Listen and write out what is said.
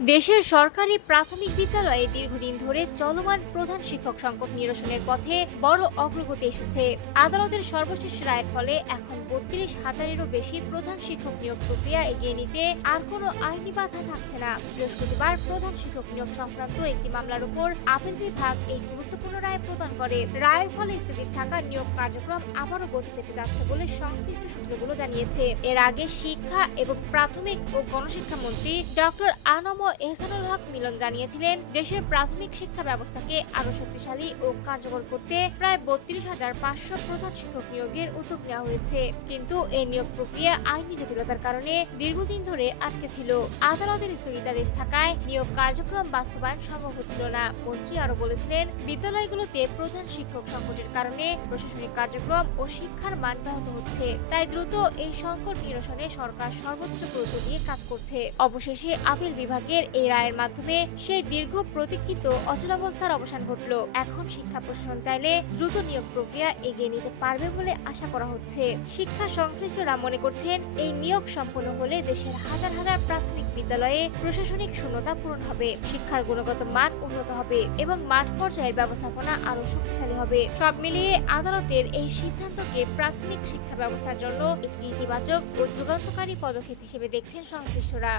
দেশের সরকারি প্রাথমিক বিদ্যালয়ে দীর্ঘদিন ধরে চলমান প্রধান শিক্ষক সংকট নিরসনের পথে বড় অগ্রগতি এসেছে। আদালতের সর্বশেষ রায়ের ফলে এখন ৩২,০০০-এরও বেশি প্রধান শিক্ষক নিয়োগ প্রক্রিয়া এগিয়ে নিতে আর কোনো আইনি বাধা থাকছে না। বৃহস্পতিবার প্রধান শিক্ষক নিয়োগ সংক্রান্ত একটি মামলার উপর আপিল বিভাগ এই গুরুত্বপূর্ণ রায় প্রদান করে। রায়ের ফলে স্থগিত থাকা নিয়োগ কার্যক্রম আবারও গতি পেতে যাচ্ছে বলে সংশ্লিষ্ট সূত্রগুলো জানিয়েছে। এর আগে শিক্ষা এবং প্রাথমিক ও গণশিক্ষা মন্ত্রী ডক্টর আনম এহসানুল হক মিলন জানিয়েছিলেন, দেশের প্রাথমিক শিক্ষা ব্যবস্থাকে আরো শক্তিশালী ও কার্যকর করতে প্রায় ৩২,৫০০ প্রধান শিক্ষক নিয়োগের উদ্যোগ নেওয়া হয়েছে। কিন্তু এই নিয়োগ প্রক্রিয়া আইনি জটিলতার কারণে দীর্ঘদিন ধরে আটকে ছিল। আদালতের স্থগিতাদেশ থাকায় নিয়োগ কার্যক্রম বাস্তবায়ন সম্ভব হচ্ছিল না। মন্ত্রী আরো বলেছিলেন, বিদ্যালয়গুলোতে প্রধান শিক্ষক সংকটের কারণে প্রশাসনিক কার্যক্রম ও শিক্ষার মান ব্যাহত হচ্ছে। তাই দ্রুত এই সংকট নিরসনে সরকার সর্বোচ্চ গুরুত্ব দিয়ে কাজ করছে। অবশেষে আপিল বিভাগের এই রায়ের মাধ্যমে সেই দীর্ঘ প্রতীক্ষিত অচলাবস্থার অবসান ঘটল। এখন শিক্ষা প্রশাসন চাইলে দ্রুত নিয়োগ প্রক্রিয়া এগিয়ে নিতে পারবে বলে আশা করা হচ্ছে। শিক্ষা সংশ্লিষ্টরা মনে করছেন, এই নিয়োগ সম্পন্ন হলে দেশের হাজার হাজার প্রাথমিক বিদ্যালয়ে প্রশাসনিক শূন্যতা পূরণ হবে, শিক্ষার গুণগত মান উন্নত হবে এবং মাঠ পর্যায়ের ব্যবস্থাপনা আরো শক্তিশালী হবে। সব মিলিয়ে আদালতের এই সিদ্ধান্তকে প্রাথমিক শিক্ষা ব্যবস্থার জন্য একটি ইতিবাচক ও যুগান্তকারী পদক্ষেপ হিসেবে দেখছেন সংশ্লিষ্টরা।